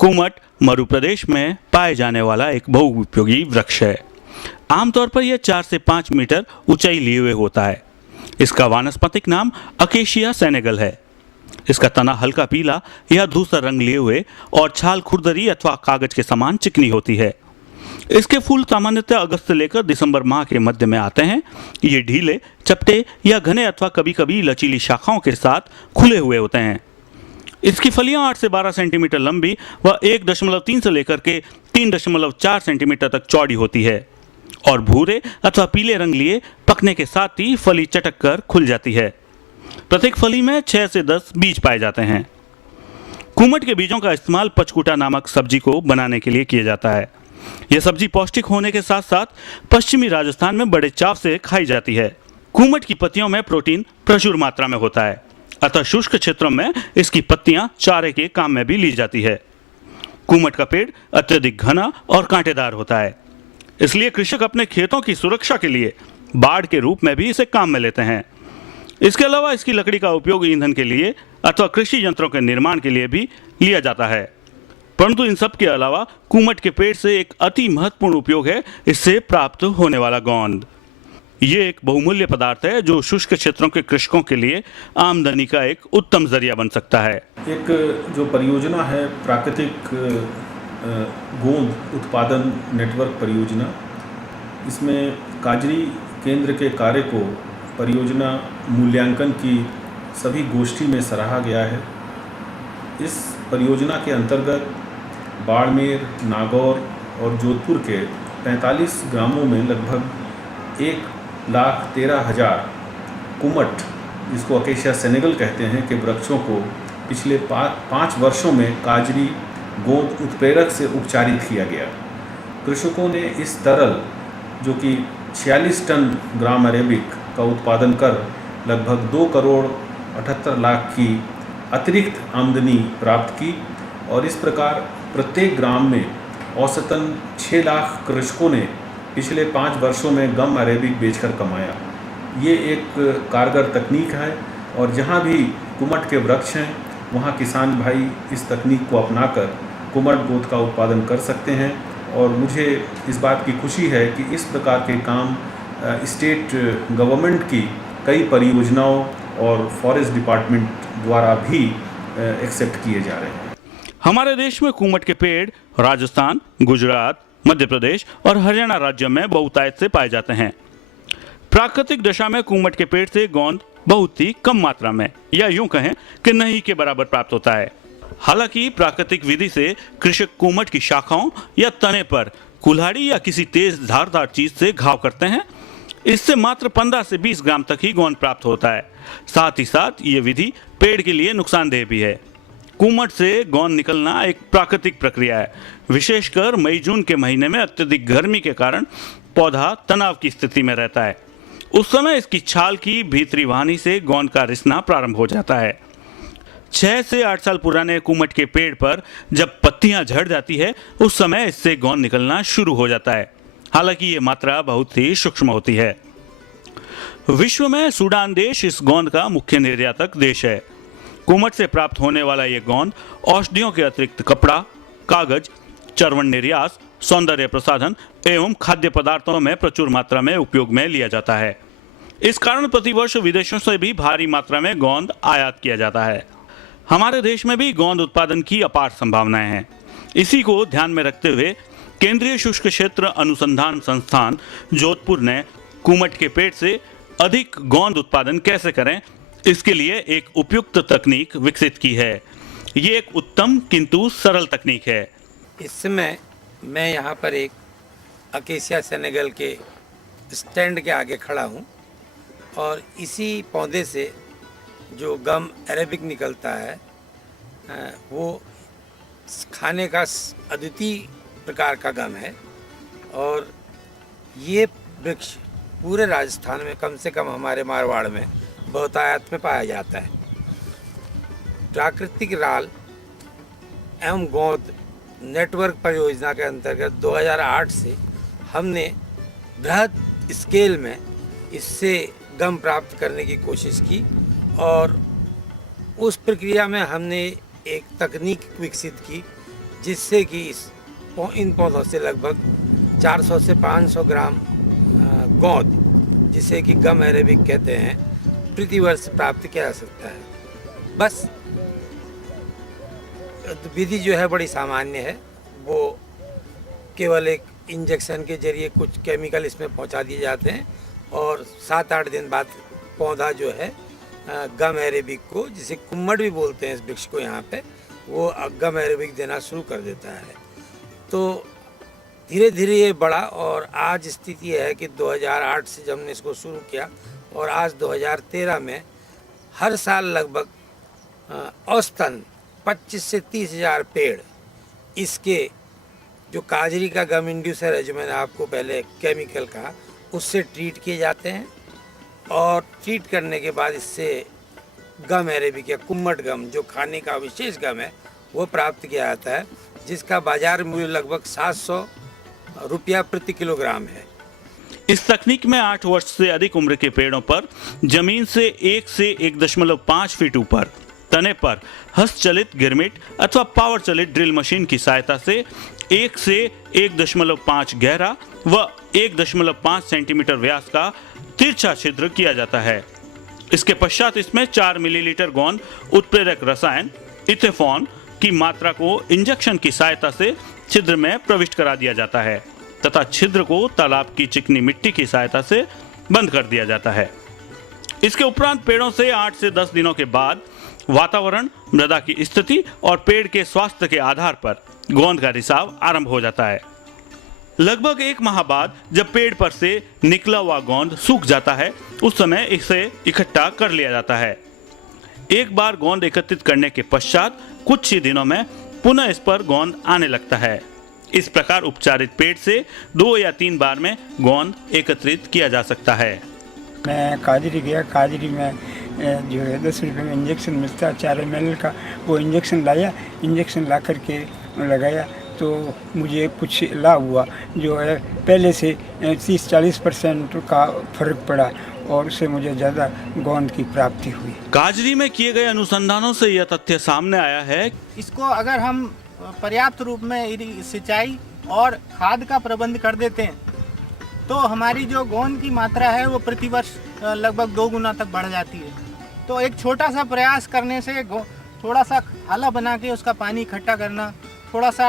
कुमट मध्य प्रदेश में पाए जाने वाला एक बहुउपयोगी वृक्ष है। आमतौर पर यह 4 से 5 मीटर ऊंचाई लिए हुए होता है। इसका वानस्पतिक नाम अकेशिया सेनेगल है। इसका तना हल्का पीला या धूसर रंग लिए हुए और छाल खुरदरी अथवा कागज के समान चिकनी होती है। इसके फूल सामान्यतः अगस्त से लेकर दिसंबर माह के मध्य में आते हैं। ये ढीले, चपटे या घने अथवा कभी कभी लचीली शाखाओं के साथ खुले हुए होते हैं। इसकी फलियां 8 से 12 सेंटीमीटर लंबी व 1.3 से लेकर के 3.4 सेंटीमीटर तक चौड़ी होती है और भूरे अथवा पीले रंग लिए पकने के साथ ही फली चटक कर खुल जाती है। प्रत्येक फली में 6 से 10 बीज पाए जाते हैं। कुमट के बीजों का इस्तेमाल पचकुटा नामक सब्जी को बनाने के लिए किया जाता है। यह सब्जी पौष्टिक होने के साथ साथ पश्चिमी राजस्थान में बड़े चाव से खाई जाती है। कुमट की पत्तियों में प्रोटीन प्रचुर मात्रा में होता है, अतः शुष्क क्षेत्रों में इसकी पत्तियां चारे के काम में भी ली जाती है। कुमट का पेड़ अत्यधिक घना और कांटेदार होता है, इसलिए कृषक अपने खेतों की सुरक्षा के लिए बाड़ के रूप में भी इसे काम में लेते हैं। इसके अलावा इसकी लकड़ी का उपयोग ईंधन के लिए अथवा कृषि यंत्रों के निर्माण के लिए भी लिया जाता है। परंतु इन सब के अलावा कुमट के पेड़ से एक अति महत्वपूर्ण उपयोग है इससे प्राप्त होने वाला गोंद। ये एक बहुमूल्य पदार्थ है जो शुष्क क्षेत्रों के कृषकों के लिए आमदनी का एक उत्तम जरिया बन सकता है। एक जो परियोजना है प्राकृतिक गोंद उत्पादन नेटवर्क परियोजना, इसमें काजरी केंद्र के कार्य को परियोजना मूल्यांकन की सभी गोष्ठी में सराहा गया है। इस परियोजना के अंतर्गत बाड़मेर, नागौर और जोधपुर के 45 ग्रामों में लगभग 1,13,000 कुमट, जिसको अकेशिया सेनेगल कहते हैं, के वृक्षों को पिछले 5 वर्षों में काजरी गोंद उत्प्रेरक से उपचारित किया गया। कृषकों ने इस तरल, जो कि 46 टन ग्राम अरेबिक का उत्पादन कर लगभग 2 करोड़ 78 लाख की अतिरिक्त आमदनी प्राप्त की और इस प्रकार प्रत्येक ग्राम में औसतन 6 लाख कृषकों ने पिछले 5 वर्षों में गम अरेबिक बेचकर कमाया। ये एक कारगर तकनीक है और जहाँ भी कुमट के वृक्ष हैं वहाँ किसान भाई इस तकनीक को अपनाकर कुमट गोंद का उत्पादन कर सकते हैं। और मुझे इस बात की खुशी है कि इस प्रकार के काम स्टेट गवर्नमेंट की कई परियोजनाओं और फॉरेस्ट डिपार्टमेंट द्वारा भी एक्सेप्ट किए जा रहे हैं। हमारे देश में कुमट के पेड़ राजस्थान, गुजरात, मध्य प्रदेश और हरियाणा राज्यों में बहुतायत से पाए जाते हैं। प्राकृतिक दशा में कुमट के पेड़ से गोंद बहुत ही कम मात्रा में या यूं कहें कि नहीं के बराबर प्राप्त होता है। हालांकि प्राकृतिक विधि से कृषक कुमट की शाखाओं या तने पर कुल्हाड़ी या किसी तेज धारदार चीज से घाव करते हैं। इससे मात्र 15 से 20 ग्राम तक ही गोंद प्राप्त होता है। साथ ही साथ ये विधि पेड़ के लिए नुकसानदेह भी है। कुमट से गोंद निकलना एक प्राकृतिक प्रक्रिया है। विशेषकर मई जून के महीने में अत्यधिक गर्मी के कारण पौधा तनाव की स्थिति में रहता है। उस समय इसकी छाल की भीतरी वाहिनी से गोंद का रिसना प्रारंभ हो जाता है। 6 से 8 साल पुराने कुमट के पेड़ पर जब पत्तियां झड़ जाती है उस समय इससे गोंद निकलना शुरू हो जाता है। हालांकि ये मात्रा बहुत ही सूक्ष्म होती है। विश्व में सूडान देश इस गोंद का मुख्य निर्यातक देश है। कुमट से प्राप्त होने वाला ये गोंद औषधियों के अतिरिक्त कपड़ा, कागज, चर्वण निर्यास, सौंदर्य प्रसाधन एवं खाद्य पदार्थों में प्रचुर मात्रा में उपयोग में लिया जाता है। इस कारण प्रतिवर्ष विदेशों से भी भारी मात्रा में गोंद आयात किया जाता है। हमारे देश में भी गोंद उत्पादन की अपार संभावनाएं हैं। इसी को ध्यान में रखते हुए केंद्रीय शुष्क क्षेत्र अनुसंधान संस्थान जोधपुर ने कुमट के पेड़ से अधिक गोंद उत्पादन कैसे करें, इसके लिए एक उपयुक्त तकनीक विकसित की है। ये एक उत्तम किंतु सरल तकनीक है। इस समय मैं यहाँ पर एक अकेशिया सेनेगल के स्टैंड के आगे खड़ा हूँ और इसी पौधे से जो गम अरेबिक निकलता है वो खाने का अद्वितीय प्रकार का गम है और ये वृक्ष पूरे राजस्थान में कम से कम हमारे मारवाड़ में बहुतायत में पाया जाता है। प्राकृतिक राल एवं गोंद नेटवर्क परियोजना के अंतर्गत 2008 से हमने बृहद स्केल में इससे गम प्राप्त करने की कोशिश की और उस प्रक्रिया में हमने एक तकनीक विकसित की जिससे कि इन पौधों से लगभग 400 से 500 ग्राम गोंद, जिसे कि गम अरेबिक कहते हैं, प्रति वर्ष प्राप्त किया जा सकता है। बस विधि जो है बड़ी सामान्य है, वो केवल एक इंजेक्शन के जरिए कुछ केमिकल इसमें पहुंचा दिए जाते हैं और 7-8 दिन बाद पौधा जो है गम अरेबिक को, जिसे कुम्मट भी बोलते हैं इस वृक्ष को यहाँ पे, वो गम अरेबिक देना शुरू कर देता है। तो धीरे धीरे ये बढ़ा और आज स्थिति है कि 2008 से जब हमने इसको शुरू किया और आज 2013 में हर साल लगभग औसतन 25 से 30 हज़ार पेड़ इसके जो काजरी का गम इंड्यूसर है, जो मैंने आपको पहले केमिकल कहा, उससे ट्रीट किए जाते हैं और ट्रीट करने के बाद इससे गम अरेबिक या कुम्मट गम, जो खाने का विशेष गम है, वो प्राप्त किया जाता है, जिसका बाजार मूल्य लगभग 700 रुपया प्रति किलोग्राम है। इस तकनीक में 8 वर्ष से अधिक उम्र के पेड़ों पर जमीन से 1 से 1.5 फीट ऊपर तने पर हस्तचलित गिरमिट अथवा पावर चलित ड्रिल मशीन की सहायता से 1 से 1.5 गहरा व 1.5 सेंटीमीटर व्यास का तिरछा छिद्र किया जाता है। इसके पश्चात इसमें 4 मिलीलीटर गोंद उत्प्रेरक रसायन इथेफॉन की मात्रा को इंजेक्शन की सहायता से छिद्र में प्रविष्ट करा दिया जाता है तथा छिद्र को तालाब की चिकनी मिट्टी की सहायता से बंद कर दिया जाता है। इसके उपरांत पेड़ों से 8 से 10 दिनों के बाद वातावरण, मृदा की स्थिति और पेड़ के स्वास्थ्य के आधार पर गोंद का रिसाव आरंभ हो जाता है। लगभग 1 माह बाद जब पेड़ पर से निकला हुआ गोंद सूख जाता है, उस समय इसे इकट्ठा कर लिया जाता है। एक बार गोंद एकत्रित करने के पश्चात कुछ ही दिनों में पुनः इस पर गोंद आने लगता है। इस प्रकार उपचारित पेड़ से 2 या 3 बार में गोंद एकत्रित किया जा सकता है। मैं काजरी गया, काजरी में जो है 10 रुपये में इंजेक्शन मिलता है 4 ml का, वो इंजेक्शन लाया, इंजेक्शन ला करके लगाया तो मुझे कुछ लाभ हुआ, जो है पहले से 30-40% का फर्क पड़ा और उससे मुझे ज़्यादा गोंद की प्राप्ति हुई। काजरी में किए गए अनुसंधानों से यह तथ्य सामने आया है, इसको अगर हम पर्याप्त रूप में सिंचाई और खाद का प्रबंध कर देते हैं तो हमारी जो गोंद की मात्रा है वो प्रतिवर्ष लगभग 2 गुना तक बढ़ जाती है। तो एक छोटा सा प्रयास करने से थोड़ा सा आला बना के उसका पानी इकट्ठा करना, थोड़ा सा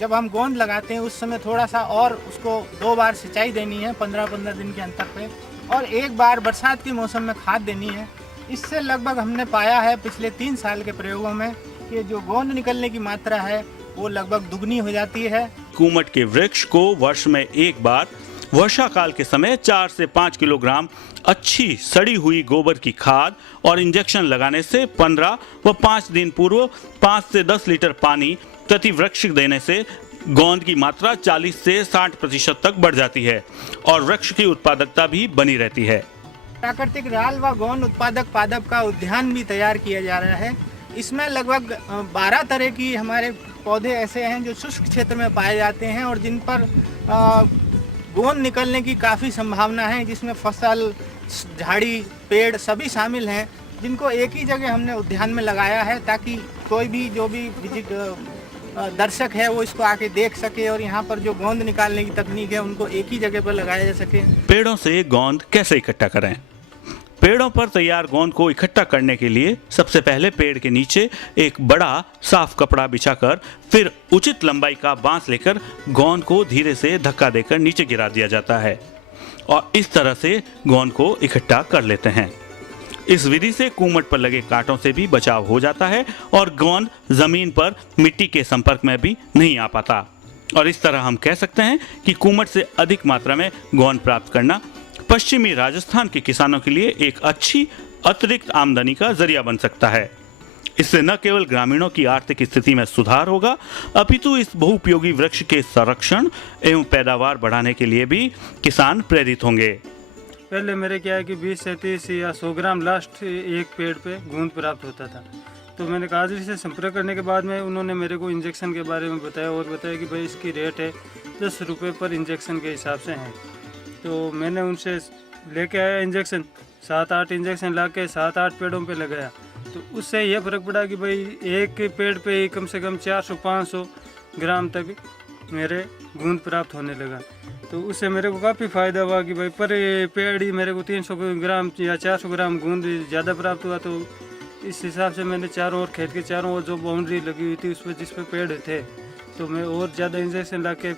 जब हम गोंद लगाते हैं उस समय थोड़ा सा और उसको 2 बार सिंचाई देनी है 15-15 दिन के अंतर पे, और 1 बार बरसात के मौसम में खाद देनी है। इससे लगभग हमने पाया है पिछले 3 साल के प्रयोगों में कि जो गोंद निकलने की मात्रा है वो लगभग दुगनी हो जाती है। कुमट के वृक्ष को वर्ष में 1 बार वर्षा काल के समय 4 से 5 किलोग्राम अच्छी सड़ी हुई गोबर की खाद और इंजेक्शन लगाने से 15 व 5 दिन पूर्व 5 से 10 लीटर पानी प्रति वृक्ष देने से गोंद की मात्रा 40 से 60% तक बढ़ जाती है और वृक्ष की उत्पादकता भी बनी रहती है। प्राकृतिक राल व गोंद उत्पादक पादप का उद्यान भी तैयार किया जा रहा है। इसमें लगभग 12 तरह की हमारे पौधे ऐसे हैं जो शुष्क क्षेत्र में पाए जाते हैं और जिन पर गोंद निकलने की काफ़ी संभावना है, जिसमें फसल, झाड़ी, पेड़ सभी शामिल हैं, जिनको एक ही जगह हमने उद्यान में लगाया है ताकि कोई भी जो भी विजिट दर्शक है वो इसको आके देख सके और यहाँ पर जो गोंद निकालने की तकनीक है उनको एक ही जगह पर लगाया जा सके। पेड़ों से गोंद कैसे इकट्ठा करें? पेड़ों पर तैयार गोंद को इकट्ठा करने के लिए सबसे पहले पेड़ के नीचे एक बड़ा साफ कपड़ा बिछाकर फिर उचित लंबाई का बांस लेकर गोंद को धीरे से धक्का देकर नीचे गिरा दिया जाता है और इस तरह से गोंद को इकट्ठा कर लेते हैं। इस विधि से कुमट पर लगे कांटों से भी बचाव हो जाता है और गोंद जमीन पर मिट्टी के संपर्क में भी नहीं आ पाता और इस तरह हम कह सकते हैं कि कुमट से अधिक मात्रा में गोंद प्राप्त करना पश्चिमी राजस्थान के किसानों के लिए एक अच्छी अतिरिक्त आमदनी का जरिया बन सकता है। इससे न केवल ग्रामीणों की आर्थिक स्थिति में सुधार होगा अपितु इस बहुउपयोगी वृक्ष के संरक्षण एवं पैदावार बढ़ाने के लिए भी किसान प्रेरित होंगे। पहले मेरे क्या है कि 20 से 30 या 100 ग्राम लास्ट एक पेड़ पे गोंद प्राप्त होता था, तो मैंने काजरी से संपर्क करने के बाद में उन्होंने मेरे को इंजेक्शन के बारे में बताया और बताया कि भाई इसकी रेट है 10 रुपये पर इंजेक्शन के हिसाब से है। तो मैंने उनसे लेके आया इंजेक्शन, 7-8 इंजेक्शन ला के 7-8 पेड़ों पे लगाया। तो उससे यह फ़र्क पड़ा कि भाई एक पेड़ पे कम से कम 400-500 ग्राम तक मेरे गूंद प्राप्त होने लगा। तो उससे मेरे को काफ़ी फ़ायदा हुआ कि भाई पर पेड़ ही मेरे को 300 ग्राम या 400 ग्राम गूंद ज़्यादा प्राप्त हुआ। तो इस हिसाब से मैंने चारों ओर खेत के चारों ओर जो बाउंड्री लगी हुई थी उस पर जिस पे पेड़ थे तो मैं और ज़्यादा इंजेक्शन ला के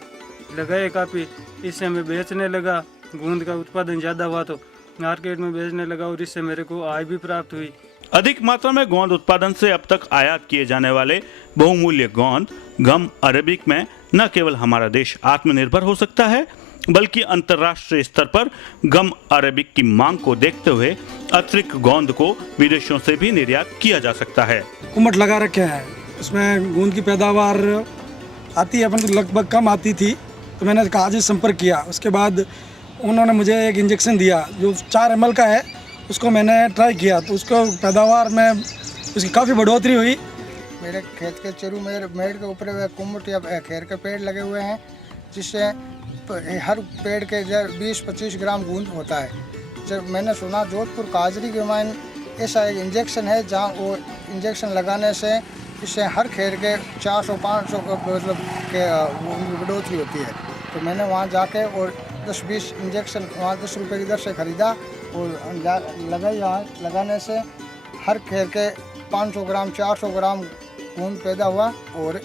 लगाए काफ़ी। इससे मैं बेचने लगा, गूंद का उत्पादन ज़्यादा हुआ तो मार्केट में बेचने लगा और इससे मेरे को आय भी प्राप्त हुई। अधिक मात्रा में गोंद उत्पादन से अब तक आयात किए जाने वाले बहुमूल्य गोंद गम अरेबिक में न केवल हमारा देश आत्मनिर्भर हो सकता है बल्कि अंतर्राष्ट्रीय स्तर पर गम अरेबिक की मांग को देखते हुए अतिरिक्त गोंद को विदेशों से भी निर्यात किया जा सकता है। कुमट लगा रखे हैं, उसमें गूंद की पैदावार आती है परंतु लगभग कम आती थी। तो मैंने काजी संपर्क किया, उसके बाद उन्होंने मुझे एक इंजेक्शन दिया जो 4 ml का है, उसको मैंने ट्राई किया तो उसको पैदावार में उसकी काफ़ी बढ़ोतरी हुई। मेरे खेत के चरू मेड़ के ऊपर कुमट या खैर के पेड़ लगे हुए हैं जिससे हर पेड़ के 20-25 ग्राम गूंद होता है। जब मैंने सुना जोधपुर काजरी के माइन ऐसा एक इंजेक्शन है जहाँ वो इंजेक्शन लगाने से इससे हर खेर के 400-500 मतलब के बढ़ोतरी होती है। तो मैंने वहाँ जाके और 10-20 इंजेक्शन वहाँ 10 रुपये की दर से ख़रीदा और लगाई। वहाँ लगाने से हर खेर के 500 ग्राम 400 ग्राम गूंद पैदा हुआ और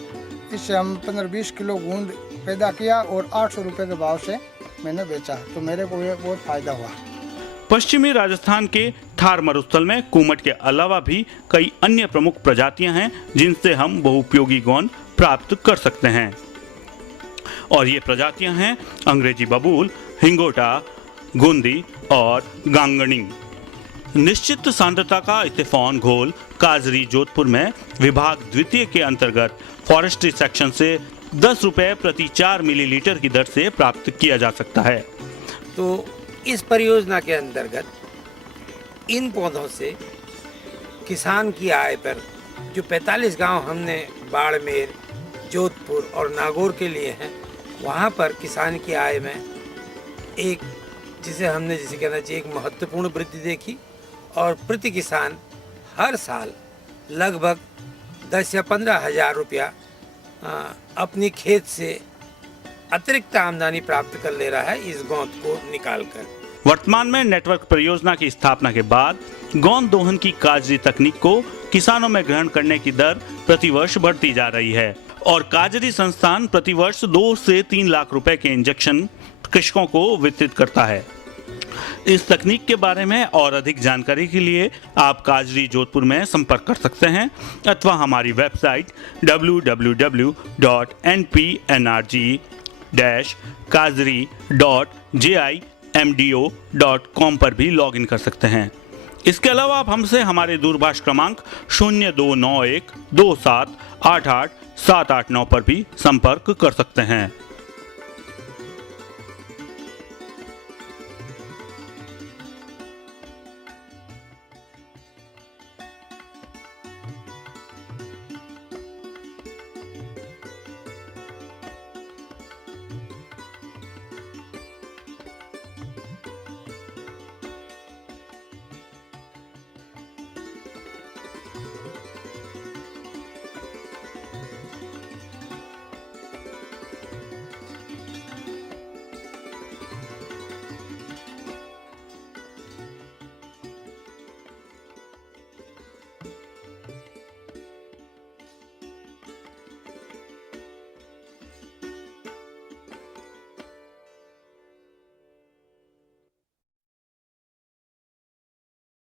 इससे हम 15-20 किलो गूंद पैदा किया और 800 रुपये के भाव से मैंने बेचा। तो मेरे को ये बहुत फ़ायदा हुआ। पश्चिमी राजस्थान के थार मरुस्थल में कुमट के अलावा भी कई अन्य प्रमुख प्रजातियां हैं जिनसे हम बहुउपयोगी गोंद प्राप्त कर सकते हैं और ये प्रजातियां हैं अंग्रेजी बबूल, हिंगोटा, गुंदी और गांगणी। निश्चित सांद्रता का इत्तेफॉन घोल काजरी जोधपुर में विभाग द्वितीय के अंतर्गत फॉरेस्ट्री सेक्शन से 10 रुपये प्रति 4 मिलीलीटर की दर से प्राप्त किया जा सकता है। तो इस परियोजना के अंतर्गत इन पौधों से किसान की आय पर जो 45 गांव हमने बाड़मेर, जोधपुर और नागौर के लिए हैं, वहां पर किसान की आय में एक जिसे कहना चाहिए एक महत्वपूर्ण वृद्धि देखी और प्रति किसान हर साल लगभग 10 या 15 हज़ार रुपया अपनी खेत से अतिरिक्त आमदनी प्राप्त कर ले रहा है इस गोंद को निकालकर। वर्तमान में नेटवर्क परियोजना की स्थापना के बाद गोंद दोहन की काजरी तकनीक को किसानों में ग्रहण करने की दर प्रतिवर्ष बढ़ती जा रही है और काजरी संस्थान प्रतिवर्ष 2 से 3 लाख रुपए के इंजेक्शन कृषकों को वितरित करता है। इस तकनीक के बारे में और अधिक जानकारी के लिए आप काजरी जोधपुर में संपर्क कर सकते हैं अथवा हमारी वेबसाइट www.npnrg-kazri.jimdo.com पर भी लॉगिन कर सकते हैं। इसके अलावा आप हमसे हमारे दूरभाष क्रमांक 0291 2788 789 पर भी संपर्क कर सकते हैं।